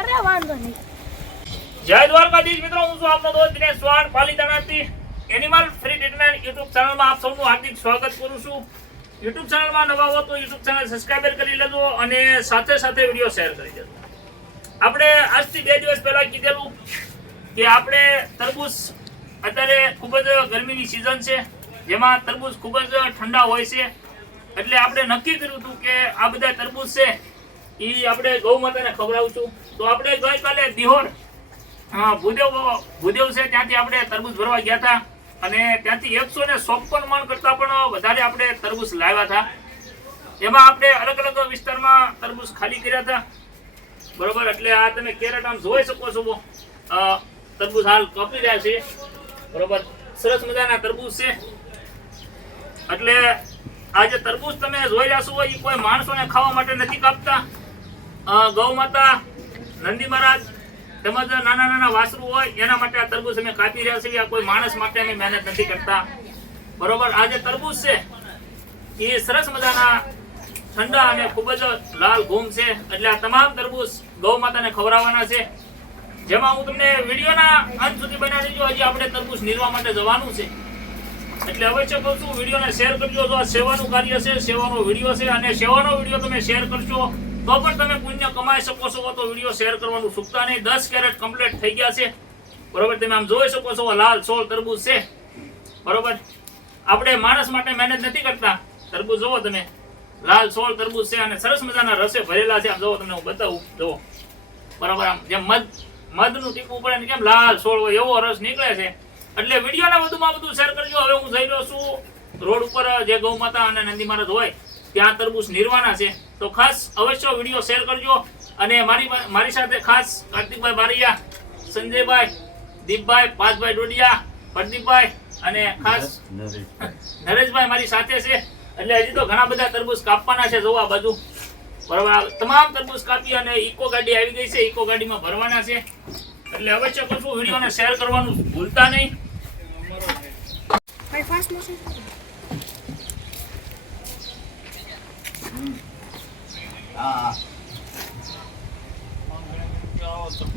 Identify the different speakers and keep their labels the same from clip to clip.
Speaker 1: અરે વાંધો નહીં.
Speaker 2: જય દ્વારકાધીશ મિત્રો, હું છું આપનો દોસ્ત દિનેશ ચૌહાણ પાલીતાણાથી એનિમલ ફ્રી ટ્રીટમેન્ટ યુટ્યુબ ચેનલમાં આપ સૌનું હાર્દિક સ્વાગત કરું છું. યુટ્યુબ ચેનલમાં નવા હો તો યુટ્યુબ ચેનલ સબસ્ક્રાઇબ કરી લેજો અને સાથે સાથે વીડિયો શેર કરી દેજો. આપણે આજથી બે દિવસ પહેલા કીધેલું કે આપણે તરબૂચ અત્યારે ખૂબ જ ગરમીની સિઝન છે, જેમાં તરબૂચ ખૂબ જ ઠંડા હોય છે. એટલે આપણે નક્કી કર્યું હતું કે આ બધા તરબૂચ છે એ આપણે ગૌ માતાને ખવડાવશું. તો આપણે ગઈકાલે દિહોર ભૂદેવ ભૂદેવ છે, ત્યાંથી આપણે તરબૂચ ભરવા ગયા હતા. અને ત્યાંથી એકસો ને ચોપન મણ કરતા પણ વધારે આપણે તરબૂચ લાવ્યા હતા. એમાં આપણે અલગ અલગ વિસ્તારમાં તરબૂચ ખાલી કર્યા હતા. બરોબર, એટલે આ તમે કેરેટ આમ જોઈ શકો છો તરબૂચ હાલ કપી રહ્યા છે. બરોબર, સરસ મજાના તરબૂચ છે. એટલે આ જે તરબૂચ તમે જોઈ રહ્યા છો એ કોઈ માણસોને ખાવા માટે નથી કાપતા. ગૌ માતા નંદી મહારાજ, તેમજ નાના નાના વાસરુ હોય, એના માટે આ તરબૂચ અમે કાપી રહ્યા છીએ. આ કોઈ માણસ માટે અમે મહેનત નથી કરતા. બરોબર, આ જે તરબૂચ છે, એ સરસ મજાના ઠંડા અને ખૂબ જ લાલ ઘૂમ છે. એટલે આ તમામ તરબૂચ ગૌ માતાને ખવડાવવાના છે. જેમાં હું તમને વિડીયોના અંત સુધી બનાવી દેજો હજી આપણે તરબૂચ નીરવા માટે જવાનું છે. એટલે અવશ્ય કહું છું, વિડીયોને શેર કરજો. જો આ સેવાનું કાર્ય છે, સેવાનો વીડિયો છે, અને સેવાનો વીડિયો તમે શેર કરશો તો પણ તમે પુણ્ય કમાઈ શકો છો, તો વીડિયો શેર કરવાનું ચૂકતા નહીં. દસ કેરેટ કમ્પ્લીટ થઈ ગયા છે. બરોબર, તમે આમ જોઈ શકો છો, લાલ, સોળ તરબૂજ છે. બરોબર? આપણે માણસ માટે મહેનત નથી કરતા. તરબૂજ જોવો તમે. લાલ, સોળ તરબૂજ છે અને સરસ મજાના રસે ભરેલા છે. આમ જોવો તમને હું બતાવું. જોવો બરાબર, આમ જેમ મધ, મધનું ટીપું પડે ને કેમ લાલ, સોળ હોય એવો રસ નીકળે છે. એટલે વિડીયોને વધુમાં વધુ શેર કરજો. હવે હું જઈ રહ્યો છું રોડ ઉપર, જે ગૌ માતા અને નંદી મહારાજ હોય. ત્યાં તરબૂચ નિર્વાના છે. તો ખાસ અવશ્ય વીડિયો શેર કરજો અને મારી મારી સાથે ખાસ કાર્તિકભાઈ બારિયા સંજયભાઈ દીપભાઈ પાસભાઈ ડોડિયા પ્રદીપભાઈ અને ખાસ નરેશભાઈ. મારી સાથે છે. એટલે હજી તો ઘણા બધા તરબૂચ કાપવાના છે જોવા બાજુ. બરાબર તમામ તરબૂચ કાપી અને ઇકો ગાડી આવી ગઈ છે. ઇકો ગાડીમાં ભરવાના છે. એટલે અવશ્ય કરશું વિડીયોને શેર કરવાનું ભૂલતા નહીં.
Speaker 1: મોશન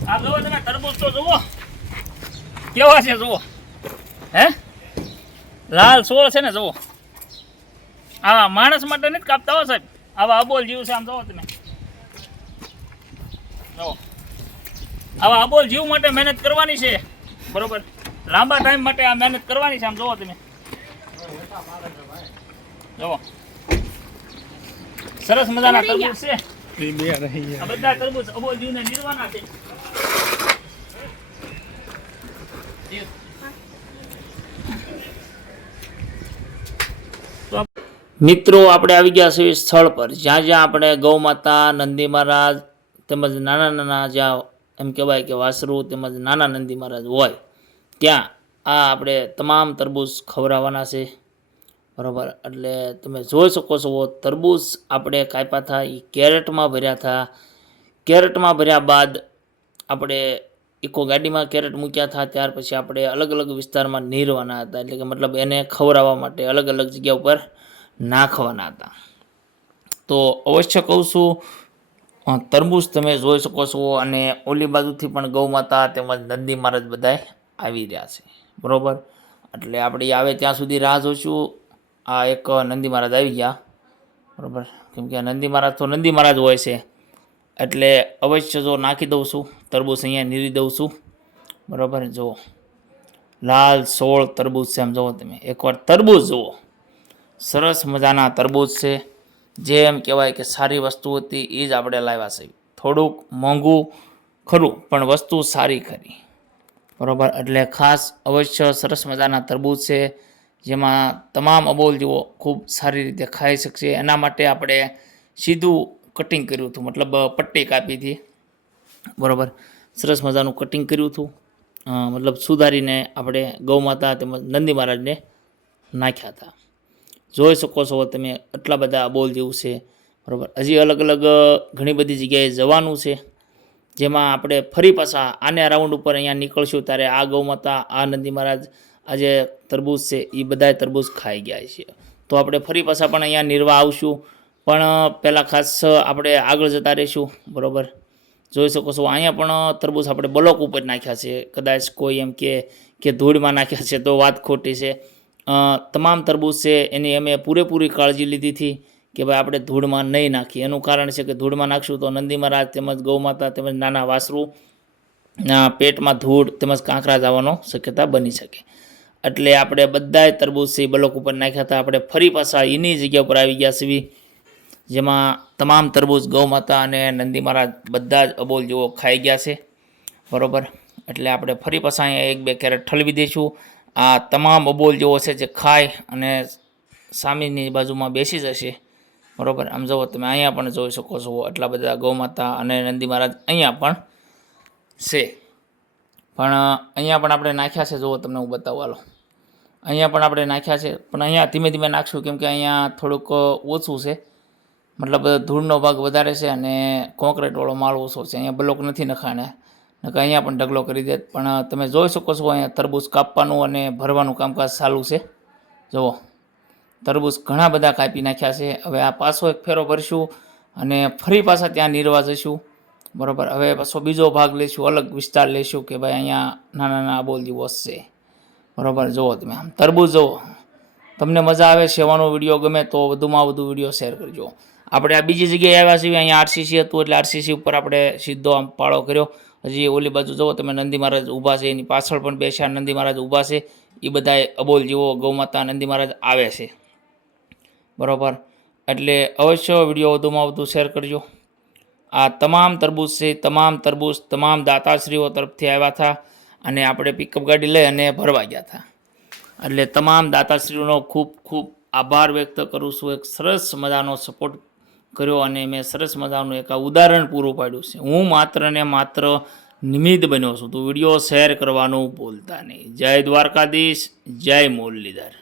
Speaker 2: આ જુઓ તમે તરબૂચ તો જુઓ. કેવા છે જુઓ. હે? લાલ સોળ છે ને જુઓ. આવા માણસ માટે નથી કાપતા હો સાહેબ. આવા અબોલ જીવ છે આમ જુઓ તમે. જુઓ. આવા અબોલ જીવ માટે મહેનત કરવાની છે. બરોબર? લાંબા ટાઈમ માટે આ મહેનત કરવાની છે આમ જુઓ તમે. જુઓ. સરસ મજાના તરબૂચ છે. આ બધા તરબૂચ અબોલ જીવને છે. મિત્રો આપણે આવી ગયા છીએ સ્થળ પર. જ્યાં જ્યાં આપણે ગૌ માતા નંદી મહારાજ તેમજ નાના નાના જ્યાં એમ કહેવાય કે વાસરું તેમજ નાના નંદી મહારાજ હોય ત્યાં આ આપણે તમામ તરબૂચ ખવડાવવાના છે. બરાબર? એટલે તમે જોઈ શકો છો, તરબૂચ આપણે કાપ્યા હતા એ કેરેટમાં ભર્યા હતા કેરેટમાં ભર્યા બાદ આપણે ઇકો ગાડીમાં કેરેટ મૂક્યા હતા ત્યાર પછી આપણે અલગ અલગ વિસ્તારમાં નીરવાના હતા. એટલે કે મતલબ એને ખવડાવવા માટે અલગ અલગ જગ્યા ઉપર નાખવાના હતા. તો અવશ્ય કહું છું તરબૂચ તમે જોઈ શકો છો અને ઓલી બાજુથી પણ ગૌ માતા તેમજ નંદી મહારાજ બધાએ આવી રહ્યા છે. બરાબર? એટલે આપણે આવે ત્યાં સુધી રાહ જોઈશું આ એક નંદી મહારાજ આવી ગયા. બરાબર? કેમ કે નંદી મહારાજ તો નંદી મહારાજ હોય છે. એટલે અવશ્ય જો નાખી દઉં છું, તરબૂચ અહીંયા નીરી દઉં છું. બરાબર? જુઓ લાલ, સોળ તરબૂચ છે આમ જુઓ તમે. એકવાર તરબૂચ જુઓ. સરસ મજાના તરબૂચ છે. જે એમ કહેવાય કે સારી વસ્તુ હતી એ જ આપણે લાવ્યા છે. થોડુંક મોંઘું ખરું, પણ વસ્તુ સારી ખરી. બરાબર? એટલે ખાસ અવશ્ય સરસ મજાના તરબૂચ છે. જેમાં તમામ અબોલ જેવો ખૂબ સારી રીતે ખાઈ શકશે. એના માટે આપણે સીધું કટિંગ કર્યું હતું. મતલબ પટ્ટી કાપી હતી. બરાબર? સરસ મજાનું કટિંગ કર્યું હતું. મતલબ સુધારીને આપણે ગૌમાતા તેમજ નંદી મહારાજને નાખ્યા હતા. જોઈ શકો છો તમે આટલા બધા અબોલ જેવું છે. બરાબર? હજી અલગ અલગ ઘણી બધી જગ્યાએ જવાનું છે. જેમાં આપણે ફરી પાછા આને રાઉન્ડ ઉપર અહીંયા નીકળશું. ત્યારે આ ગૌમાતા, આ નંદી મહારાજ આ જે તરબૂચ છે એ બધાય તરબૂચ ખાઈ ગયા છે તો આપણે ફરી પાછા પણ અહીંયા નિર્વા આવશું. પણ પહેલાં ખાસ આપણે આગળ જતા રહીશું. બરાબર? જોઈ શકો છો, અહીંયા પણ તરબૂચ આપણે બ્લોક ઉપર નાખ્યા છે. કદાચ કોઈ એમ કે કે ધૂળમાં નાખ્યા છે, તો વાત ખોટી છે. તમામ તરબૂચ છે, એની અમે પૂરેપૂરી કાળજી લીધી હતી કે ભાઈ આપણે ધૂળમાં નહીં નાખીએ. એનું કારણ છે કે ધૂળમાં નાખશું તો નંદી મહારાજ તેમજ ગૌમાતા તેમજ નાના વાસરું પેટમાં ધૂળ તેમજ કાંકરા જવાનો શક્યતા બની શકે. એટલે આપણે બધાય તરબૂચ છે બ્લોક ઉપર નાખ્યા હતા. આપણે ફરી પાછા એની જગ્યા ઉપર આવી ગયા છીએ, જેમાં તમામ તરબૂચ ગૌ માતા અને નંદી મહારાજ બધા જ અબોલ જેવો ખાઈ ગયા છે. બરાબર? એટલે આપણે ફરી પાછા અહીંયા એક બે કેરેટ ઠલવી દઈશું. આ તમામ અબોલ જેવો છે જે ખાય અને સામેની બાજુમાં બેસી જશે. બરાબર? આમ જુઓ તમે અહીંયા પણ જોઈ શકો છો આટલા બધા ગૌ માતા અને નંદી મહારાજ અહીંયા પણ છે. પણ અહીંયા પણ આપણે નાખ્યા છે. જુઓ, તમને હું બતાવું, હાલો. અહીંયા પણ આપણે નાખ્યા છે. પણ અહીંયા ધીમે ધીમે નાખશું, કેમ કે અહીંયા થોડુંક ઓછું છે. મતલબ ધૂળનો ભાગ વધારે છે અને કોન્ક્રીટવાળો માળ ઓછો છે. અહીંયા બ્લોક નથી નખાણે. નકર અહીંયા પણ ઢગલો કરી દે. પણ તમે જોઈ શકો છો, અહીંયા તરબૂચ કાપવાનું અને ભરવાનું કામકાજ ચાલુ છે. જુઓ. તરબૂચ ઘણા બધા કાપી નાખ્યા છે. હવે આ પાછો એક ફેરો ભરશું અને ફરી પાછા ત્યાં નીરવા જઈશું. બરોબર. હવે પાછો બીજો ભાગ લઈશું, અલગ વિસ્તાર લઈશું કે ભાઈ અહીંયા નાના નાના બોલ દિવસ છે. બરોબર, જુઓ તમે આમ. તરબૂજ જુઓ. તમને મજા આવે સેવાનો વીડિયો ગમે તો વધુમાં વધુ વીડિયો શેર કરજો. આપણે આ બીજી જગ્યાએ આવ્યા છીએ, અહીંયા આરસીસી હતું એટલે આરસીસી ઉપર આપણે સીધો આમ પાળો કર્યો. હજી ઓલી બાજુ જુઓ તમે, નંદી મહારાજ ઊભા છે, એની પાછળ પણ બે નંદી મહારાજ ઊભા છે. એ બધા અબોલ જેવો ગૌમાતા નંદી મહારાજ આવે છે. બરોબર. એટલે અવશ્ય વીડિયો વધુમાં વધુ શેર કરજો. આ તમામ તરબૂચ છે, તમામ તરબૂચ, તમામ દાતાશ્રીઓ તરફથી આવ્યા હતા અને આપણે પિકઅપ ગાડી લઈ અને ભરવા ગયા હતા એટલે તમામ દાતાશ્રીઓનો ખૂબ ખૂબ આભાર વ્યક્ત કરું છું. એક સરસ મજાનો સપોર્ટ કર્યો અને મેં સરસ મજાનું એક ઉદાહરણ પૂરું પાડ્યું છે. હું માત્ર ને માત્ર નિમિત્ત બન્યો છું. તો વીડિયો શેર કરવાનું ભૂલતા નહીં. જય દ્વારકાધીશ, જય મુરલીધર.